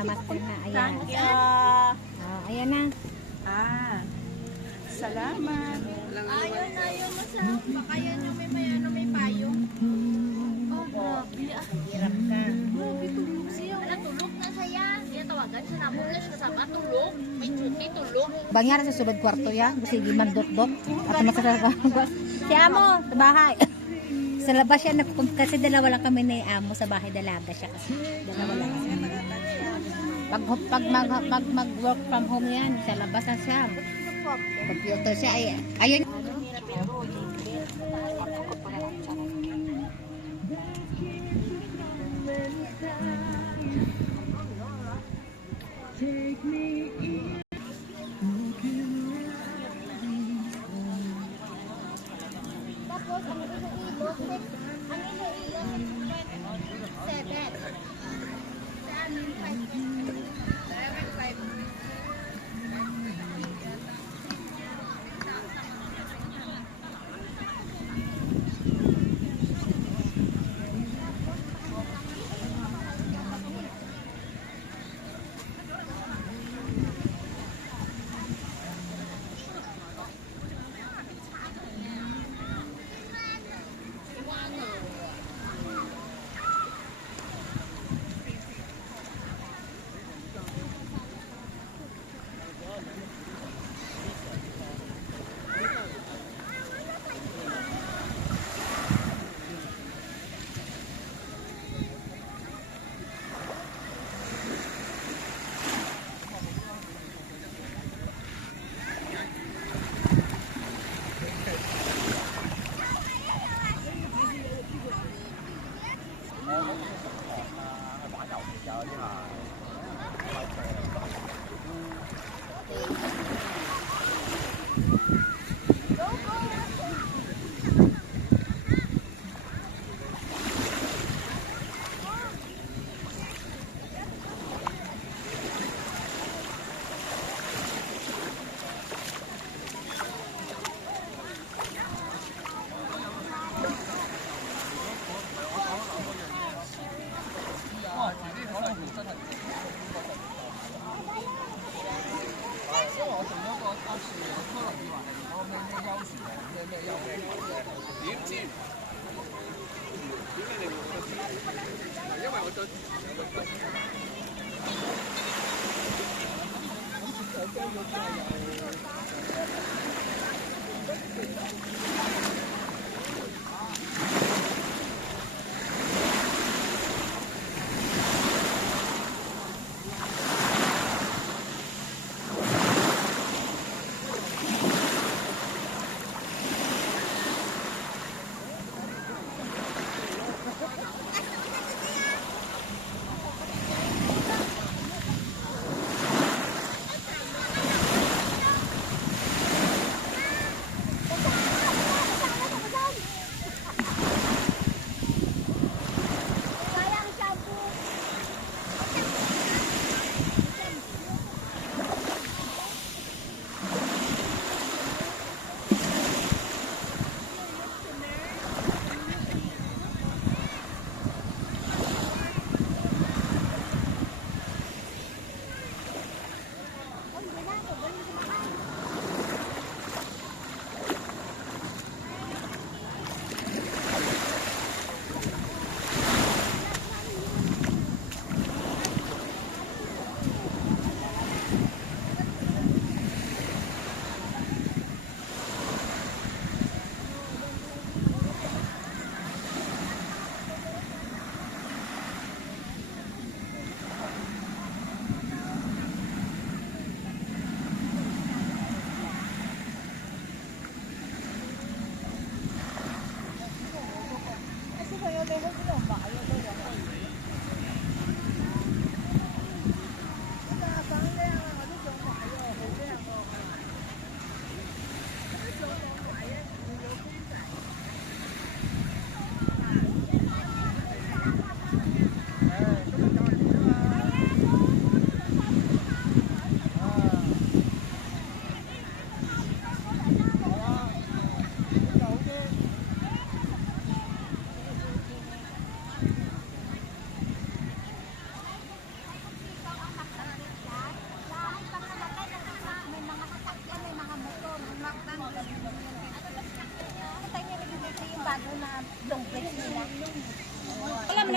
na master na. Ayan. Thank you. Oh, ayan na. Salamat. Ayaw mo sa baka yan yung may payong. Oh, grabe. Hirap ka. Grabe, tulog siya. Wala, tulog na siya. Kaya tawagan siya na mo na siya sa tulog. May chuti, tulog. Bangyara sa sulod kwarto ya. Sige man dot-dot. At masasarap. Si Amo, sa bahay. Sa labas siya, kasi dalawa lang kami ni Amo sa bahay. Dalaga siya kasi. Dalawa lang. Pag mag-work from home yan, sa labas na siya. Computer siya. Ayun. Tapos, ang ilo-ilo, 7. Sa amin, 5.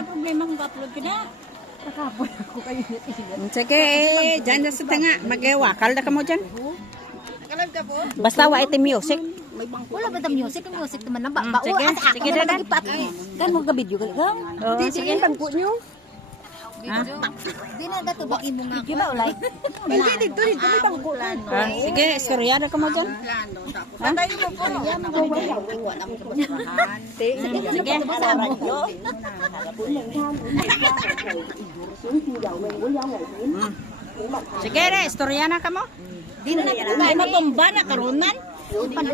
na problema kung ka-upload ka na. Sige, dyan na sa tanga. Mag-wakal na ka mo dyan. Basta wa iti music. Wala ba the music? Ang music naman lang. Bao, sige, at ako sige, na dadan. nag-ipat. Kan mo ka-video ka lang. Oo, sige. Di na datubakin mo nga. Hindi ba ulay? Hindi, dito may bangko. Ah, sige, istoryada ka mo dyan. Sige, kasama mo. Sige, re, istoryana ka mo. Di na natin Ay, matumba na karunan. Hindi na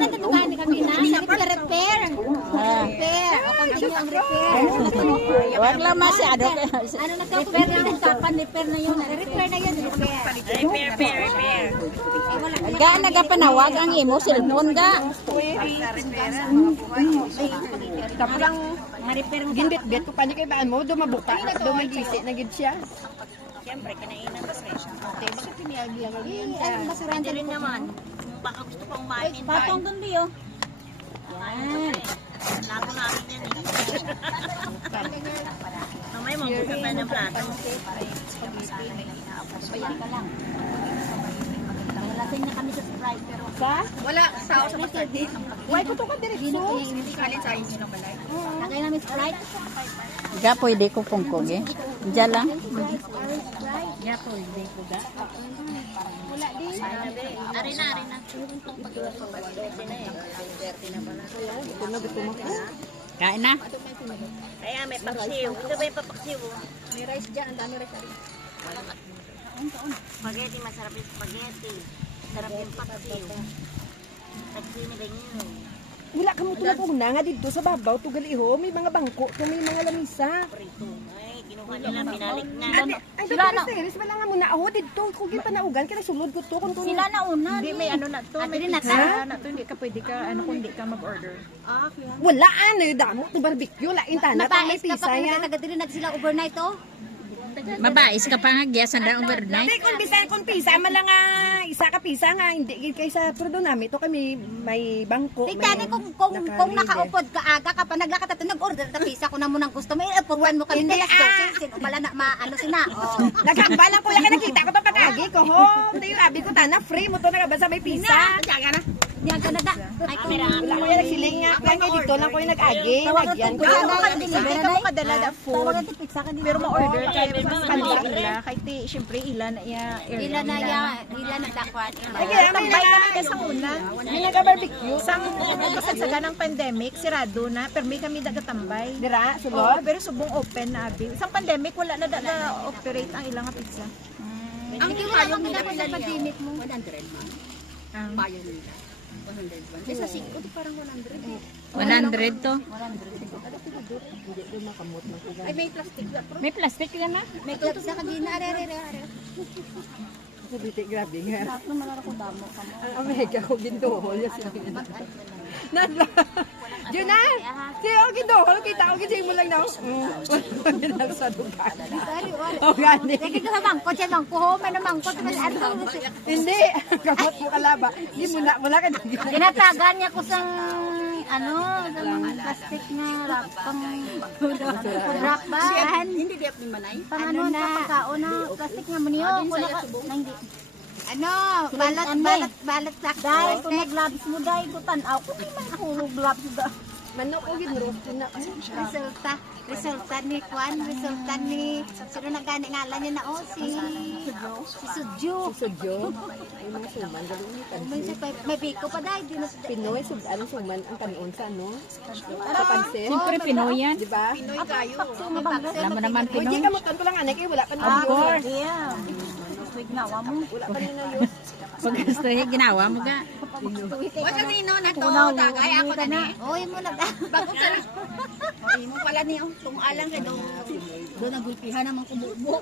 natin tukain kami na. Repair. Repair. Ako ang repair. Huwag lang masyado. Ano nagka-repair na yung kapan? Repair na yun. Repair na yun. Repair. Gaan nagapanawag ang imo, cellphone ga. Kapag ma-repair mo. Gindit-bit ko pa ni kay baan mo, dumabuka, dumagisi na gid siya. Siyempre, kinainan pa siya. Bakit piniyagi lang yun? Ang basuran Hindi rin naman. Baka gusto pang mainin. Patong doon diyo. Lago namin yan eh. Mamaya mabuka pa ng plato. Lasing na kami sa Sprite pero Wala, sao sa masardi. Why ko to ka hindi diretso? Hindi kalin sa inyo ng balay. lagay namin Sprite. Ga, pwede ko pungkog eh. Diyan lang. Ya po, hindi ko ga. Ari na. Kain na. Kaya may paksiw. Ito ba yung papaksiw? May rice dyan, ang dami rice. Spaghetti, masarap yung spaghetti. Sarap yung paksiw. Paksiw ni Benyo. Wala ka mo tulad una nga dito sa babaw, tugal iho, may mga bangko, to may mga lamisa. Prito. Ay, kinuha nila, pinalik na. Ay, sila na. Series, wala nga muna ako dito, kung kita naugan, kaya sulod ko to, kung to. Sila na una. Hindi, may ano na to, may Ate, pizza na to, hindi ka pwede ka, ano kung hindi ka mag-order. Wala ano, damo, to barbecue, lain tanat, may Mabais ka pisa pa kami yan. taga-dirinig sila overnight oh. Mabais ka pa nga, gyasan na overnight. Hindi, kung bisan, kung pisa, malang nga, isa ka pisa nga, hindi, kay sa prudo namin, to kami, may bangko, Tignan kung nakaupod ka aga ka pa naglakad nag-order ta pisa ko na mo nang gusto. May apuruan mo kami Hindi, kaya sin bala na maano sina. Oh. Nagkambala ko lang ka nakita ko to kakagi ko, ho, hindi, rabi ko, tana, free mo to, nagabasa may pisa. Diyan ka na da. Ay Wala ko yung nagsiling nga, kaya nga dito lang ko yung nag-agi, nagyan ko. Hindi ka mo kadala da food, Tawagan ti pizza ka din. pero ma-order kay kanila ila, kay ti, syempre ila na iya, Ila na ya, ila na dakwan. Sige, may tambay kami ka sa una. may nag-barbecue. Sang kasagsaga ng pandemic, sirado na, pero may kami dagatambay. Dira, Oo, sulod. pero subong open na abi. Sang pandemic, wala na operate ang ilang nga pizza. Ang wala mo pinako sa pandemic mo. 100 to. May plastic ka na. May tutos sa kagina are. Sabiti, grabe nga. Tapos naman ako damo ka mo. Ang omega ko gindohol yung sinabi. Nadla. Junan! Siya ako gindohol, kita ko gising mo lang na. Wala sa lugar. O gani. Sige ka sa bangko, siya bangko ho, may namangko. Hindi, kamot mo kalaba. Hindi mo na, wala ka na. Ginatagan niya ko sang ano, sang plastic na rock ba? Hindi di apni manay. Pang ano na, pagkaon na, plastic nga mo niyo. Hindi. Ano, balat sa Dahil kung nag-gloves mo dahil ko tanaw ko di man ako gloves da. Manok ko ginroast na. resulta ni Kwan, resulta ni, sino na gani ngalan niya na, si Sudjo. Sudyo. Ay, mga suman. May biko pa dahil, di na, Pinoy, ano suman ang kanon sa ano? Sa pansit. Siyempre, Pinoy yan. Di ba? Alam mo naman, Pwede Pinoy. ka mutan ko lang anak, wala pa na. Of course. Yeah. Ginawa mo. Wala pa rin na yun. Pag gusto ginawa mo ga. Wala nino na to. Tagay ako na ni. oy mo na, Bago ka rin. Oy mo pala niyo. Tung alang ka doon. doon nagulpihan naman kumubo.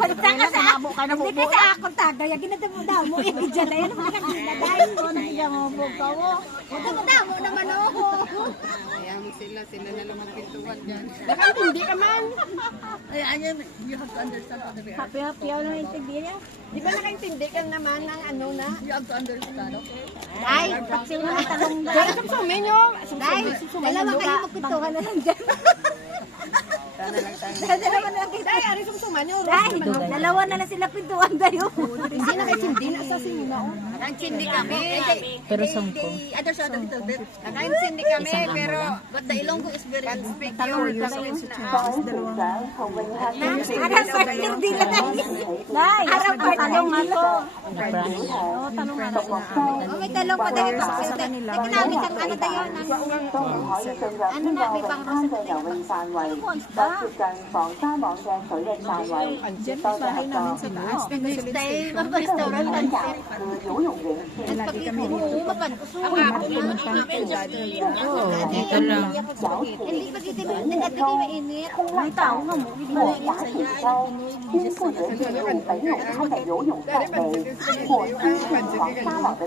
Basta ka sa abo ka na Hindi ka sa akong tagay, ginadamo damo, dyan na yan, mga kanina dahil mo, hindi ka mo bukaw mo. Damo naman ako. sila na lang magpintuan dyan. Nakaintindi ka man. Ay, ayan, you have to understand what we are. Happy ako na intindi niya. Di ba nakaintindi ka naman ng ano na? You have to understand, okay? Ay, kasi mga talong na. Pero sumsumin nyo. Dahil, dalawa kayo magpintuhan na lang dyan. Dalawa na lang kayo. Dahil, ari sumsuman nyo. Dahil, dalawa na lang sila pintuhan tayo. Hindi nakaintindi na sa sinuna. Nakaintindi kami. Pero sungko. Understand a little bit. Nakaintindi kami, pero But the Ilonggo is very speak your language na. Arang partner din na tayo. Dahil, arang Talong partner. ako. Oo, talong na Oh, may talong pa dahil pa kasi nakinamit ang ano tayo. Ano na, may pang Stay, mag-restaurant lang. Lagi kami Oo, Dito lang. Hindi pa dito, nagkatabi mainit. May tao nga mo.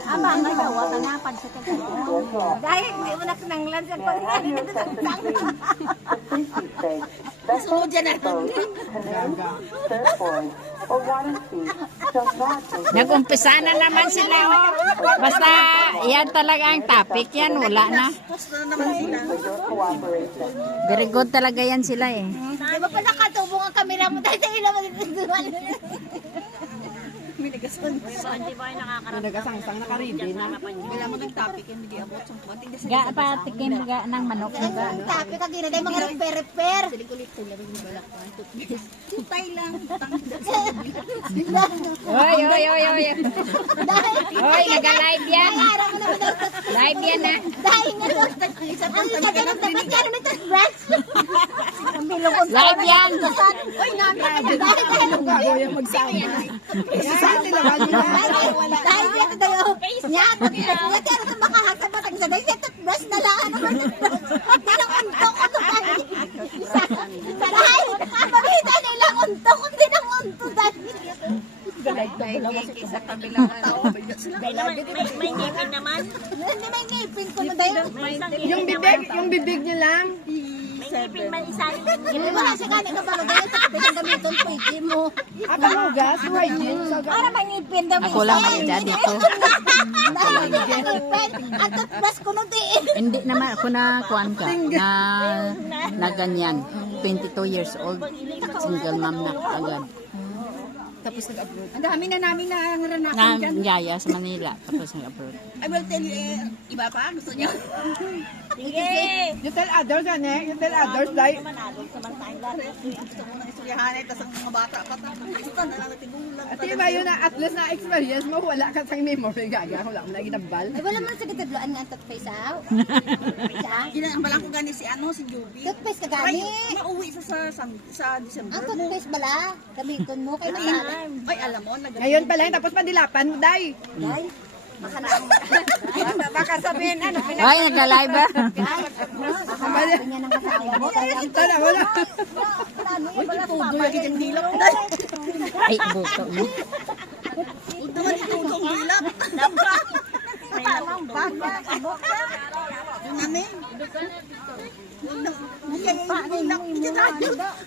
Aba, nga daw, wala na pansit ka. Dahil may unak ng lansan pa rin. Sunod dyan natin. Nag-umpisa na naman sila. Oh. Basta yan talaga ang topic yan. Wala na. Very good talaga yan sila eh. Di ba pa nakatubong ang kamera mo dahil sa ilaw mo dito. Hindi ba yung nakakarating? Nagasangsang nakaridi na. Wala mo ng-topic, hindi abot sa kuwan. Tingnan sa Ga pa tikim ga ng manok ng ga. Tapi ka gina dahil mga repair-repair. kulit sila rin yung balak ko. Tutay lang. Oy, oy, oy, oy. Oy, naga-live yan. Araw mo naman daw. Live yan na. Dahil nga daw. Ang taga ng dapat ka naman ito. Brush. Ang bilong ko. Live yan. Uy, namin ka na. Dahil Magsama. dahil dito tayo. Yan. Kaya ito makahasap matang sa dahil ito brush na lang. Hindi lang untok. Dahil ang pamita nilang untok. Hindi lang untok. Sa kabilang tao. May ngipin naman. Hindi may ngipin ko na dahil. Yung bibig niya lang. May ngipin man isa. Hindi mo kasi kani ka balo dahil sa gamiton pwede mo. Hugas, hygiene. Para may ngipin daw. Ako lang magda dito. Dahil may ngipin. Ang toothbrush ko nun din. Hindi naman ako na kuan ka na ganyan. 22 years old. Single mom na agad. Tapos nag-abroad. Ang dami na namin na naranasan dyan. Na yaya sa Manila. Tapos nag-abroad. I will tell you, iba pa? Gusto niyo? You tell others, ane. You tell others, like, Gusto mo na istoryahan eh, tapos ang mga bata pa. Gusto na lang natigulang. at iba yun na at least na experience mo, wala ka sa memory gaga. Wala mo na ginambal. Ay, wala man sa kitadloan nga ang toothpaste out. Ang balang ko gani si Juby. Toothpaste ka gani. Mauwi sa December. Ang toothpaste bala. Gamiton mo. Kaya naman. Ay, alam mo, Ngayon pa lang, tapos pandilapan mo, day. Dahil. Baka sabihin, ano, Ay, nagka-live ba? Sabi niya ng kasawa mo. Kaya ang wala, wala. Uy, tudo lagi dyan dilap. Ay, buto mo. Huwag naman itudo ang dilap. May lamang baka. Yung namin.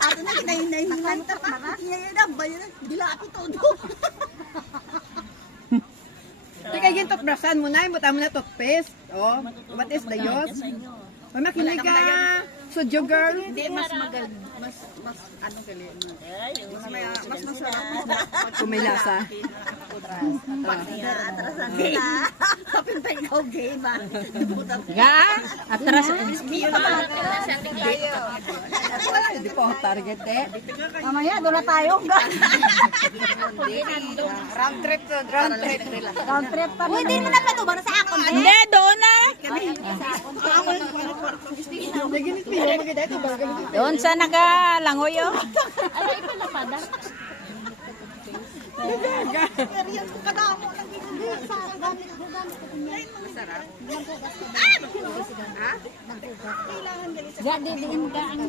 Ato na kinahinay-hinay ta pa. Kinahinay ba yun? Dilapit todo. Teka, yung toothbrushan mo na, imuta mo na toothpaste. Oh, what is the use? May makinig ka. Sudio girl. Hindi, mas magaling. Mas ano gali. Mas masarap. Kung may lasa. Atrasan kita. Kapin pa ikaw gay ba? Ga? Atras. Hindi po ako target eh. Mamaya, doon na tayo. Round trip to, round trip. Round trip pa Uy, di mo na patubang sa akon. Hindi, doon na. Naginit mo yung maganda ito. Doon sa nagalangoy oh. Ga, didiin ka ang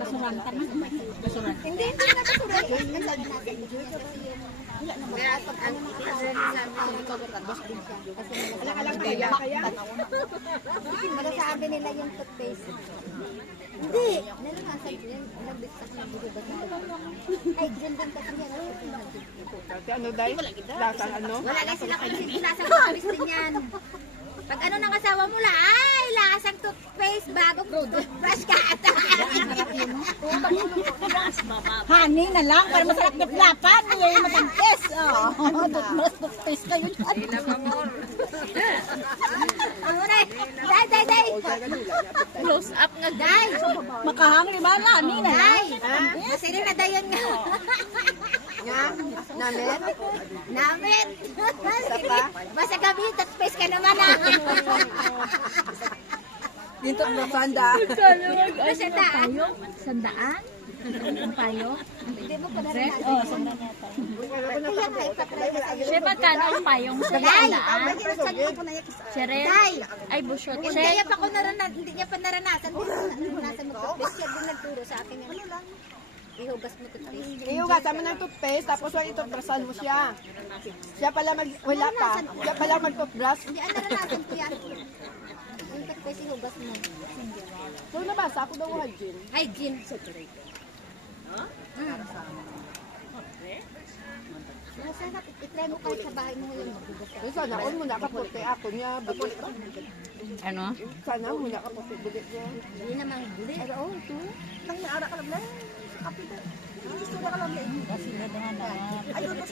basuran ka na. Basuran. Hindi na basuran. Malasabi nila yung toothpaste. Hindi. Nalalasag yun. Nagbisak na buhugas na toothpaste. Ay, dyan din kasi yan. Kasi ano dahil? Lasang ano? Wala lang sila kung sino lasang toothpaste din yan. Pag ano ng asawa mo la, ay, lasang toothpaste bago toothbrush ka. Honey na lang para masarap na plapan. Ngayon matangkis. Toothpaste kayo dyan. Ano na? Day. Close up nga. Day. Makahang lima na. Honey na lang. Day. Kasi rin na dayon nga. Nga? Namin? Namin. Basta gabi, toothpaste ka naman ah. Dito na sanda. Basta daan. Sandaan? Ang payo? Hindi mo pa naranasan. Oo, sanda na tayo. Kaya nga, ipatry na sa'yo. Siya magkano ang payong sa Day. sandaan? Shere? Day. Ay, busyot. Hindi niya pa naranasan. Hindi niya pa naranasan. Naranasan mo toothpaste. Siya din nagturo sa akin. Ano lang? Ihugas mo toothpaste. Ihugasan mo ng toothpaste, tapos wala itutbrasan mo siya. Siya pala wala pa. Siya pala mag-toothbrush. Hindi, naranasan ko yan. Yung toothpaste, ihugas mo. So, nabasa ako daw hygiene. Ay, gin. Sana itry mo kahit sa bahay mo yung maghugas ka. So, sana all muna kaputi ako niya. Bulit. Ano? Sana muna kaputi bulit niya. Hindi naman guli. Oo, ito. Nang naara ka lang lang.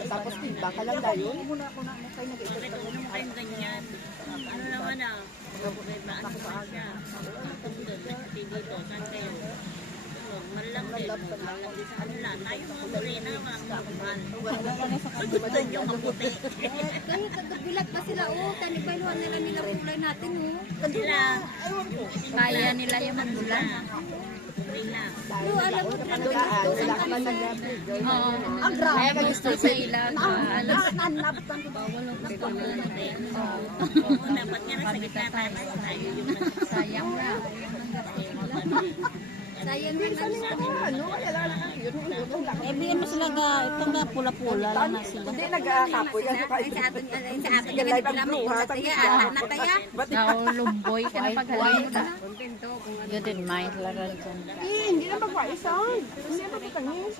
Tapos timbang ka lang dahil. Kayong ganyan. Ano naman ah? Dito, saan kayo? Malang din. Ano lang, tayo mga morena, mga kapal. Doon yung kaputi. Kaya kagabilat pa sila, oh. Tanipailuan nila nila kulay natin, oh. Sila, kaya nila yung magulang. Pero alam mo, tusan ka nila. Oo. Kaya gusto sa ilang bawal ang dapat nga nasa gitna tayo yung sayang na. Sayang naman. Ano? Kaya lang yun. Eh, bigyan mo sila itong pula-pula lang na sila. Hindi nag-aakapoy. Ano ka? Ay, sa atin, ganito namin kulay tayo. Anak tayo. Daw lumboy ka na paghalin ka. You didn't mind laran dyan. Hindi na magpaisan. Hindi na magpatanis.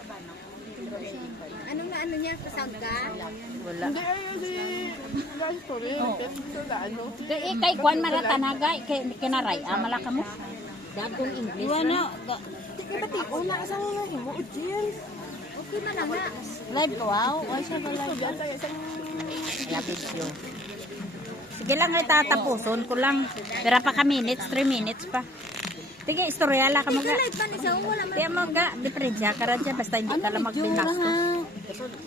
Ano na ano niya? Sound ka? Wala. Hindi ayun si last story. Pero ano? Kay Kwan Maratanaga, kinaray, malaka mo. Dagong English. Iwan na. Una sa mga mo, Jill. Okay na lang na. Live ko, wow. Why siya ba live? Diyan tayo isang Lapit yun. Sige lang, ay tatapuson ko lang. Pero pa ka minutes, 3 minutes pa. Sige, istoryala ka mga. Live pa ni sa wala man. Kaya mga, diferensya ka rin siya, basta hindi ka lang magpinas ko.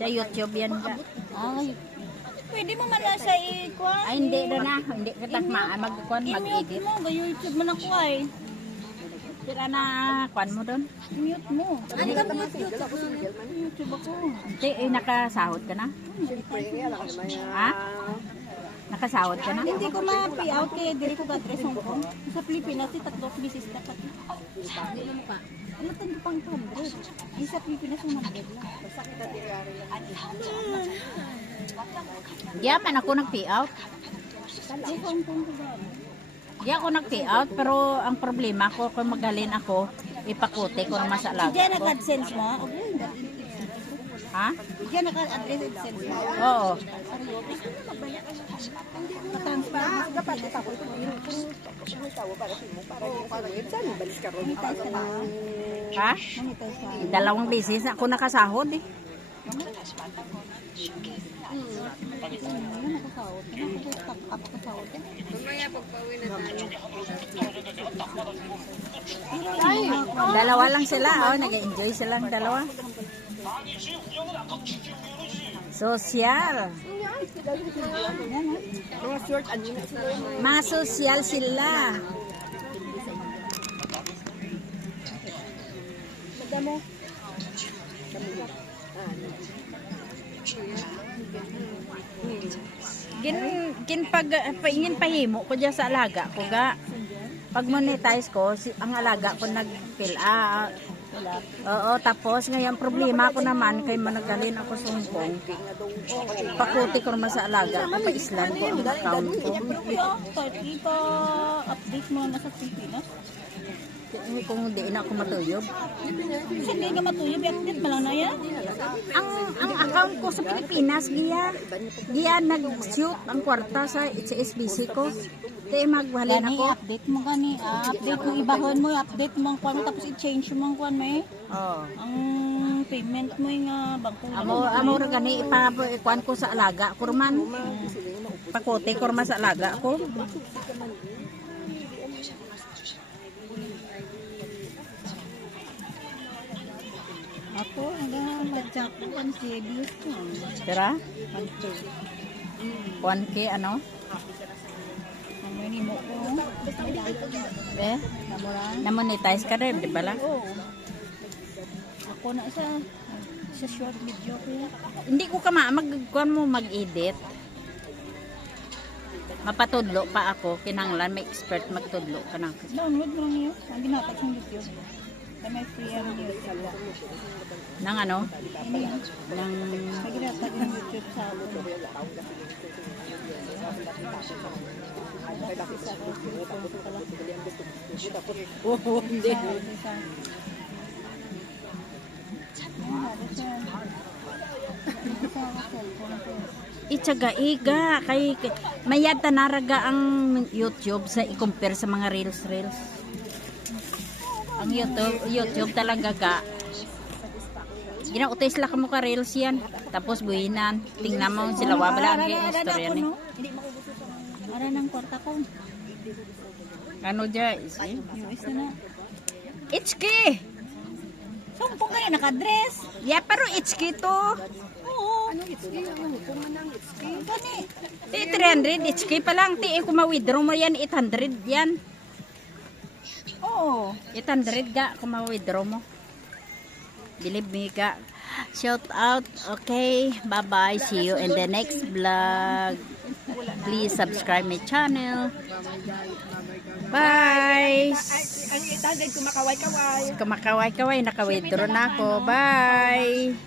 Sa YouTube yan ka. Ay, pwede mo man na sa i-kwan. Ay, hindi na. Hindi ka mag-kwan, mag-edit. mo, YouTube mo na ko ay. Sira na kwan mo doon. Mute mo. Ano ka mo YouTube? YouTube ako. Hindi, nakasahod ka na? Ha? Nakasahod ka na? Hindi ko ma-payout kaya dili ko ga-address ko. Sa Pilipinas, tatlong bisis dapat. Hindi mo pa. Ano tanto pang 200? Ay, sa Pilipinas, 100 lang. Di man ako nag-payout. Ay, Hong Kong ko ba? Di ako nag-payout, pero ang problema ko, kung magaling ako, ipakote ko naman sa alaga Diyan ko. nag-AdSense mo? Okay. Ha? Diyan nag-address AdSense mo. Oo. Matransfer mo. dapat kita ko kung may tawo para sa mo para saan balis ka ron. Ha? Monetize ka. 2 beses ako nakasahod eh. Dalawa lang sila, oh, nag-enjoy silang dalawa. Social. Mga short ano na sila. Mga social sila. Madamo. Gin paingin pahimo ko diya sa alaga ko ga. Pag monetize ko, ang alaga ko nag-fill Oo, tapos ngayon problema ko naman kay managalin ako sumpong. Pakuti ko naman sa alaga, papaislan ko ang account ko. Update mo na sa Pilipinas. Kung hindi na ako matuyog. Hindi ka matuyog, update mo lang na yan. Ang account ko sa Pilipinas, giya nag-shoot ang kwarta sa HSBC ko. Kaya magwalin Gani, ako. update mo gani. Update mo, ibahon mo, update mo ang kwan mo, tapos i-change mo ang kwan mo eh. Oo. Ang payment mo yung bangko. Amo ra gani ipakuan ko sa alaga ko man. Pakote ko man sa alaga ko. Ako, hanggang mag-chat ko ang CBS ko. Tira? 1K ano? Ang minimo ko. Eh? Na-monetize ka rin, di ba lang? Ako na sa short video ko yan. Hindi ko ka magkuan mo mag-edit. Mapatudlo pa ako. Kinanglan may expert magtudlo ka na. Download mo lang yun. Ang ginatag sa YouTube. Kaya may free ang YouTube. Nang ano? Nang May ginatag yung YouTube sa ako. Hindi. itsaga-iga kay mayad tanaraga ang YouTube sa i-compare sa mga reels. Ang YouTube talaga ga. Ginautay sila kamo ka reels yan. Tapos buhinan. Tingnan mo sila wabala ang istorya ni. Ara ng kwarta ko. Ano dya? See? US na. HK! Sumpong kayo naka-dress. Yeah, pero HK to. Oo. Ano it's Gani. Ti 300 HK pa lang. Ti kung ma-withdraw mo yan 800 yan. Oo. 800 ga kung ma-withdraw mo. Believe me ka. Shout out. Okay. Bye-bye. See you in the next vlog. Please subscribe my channel. Bye. Ang itagay kumakaway-kaway. Kumakaway-kaway. Naka-withdraw na ako. Bye.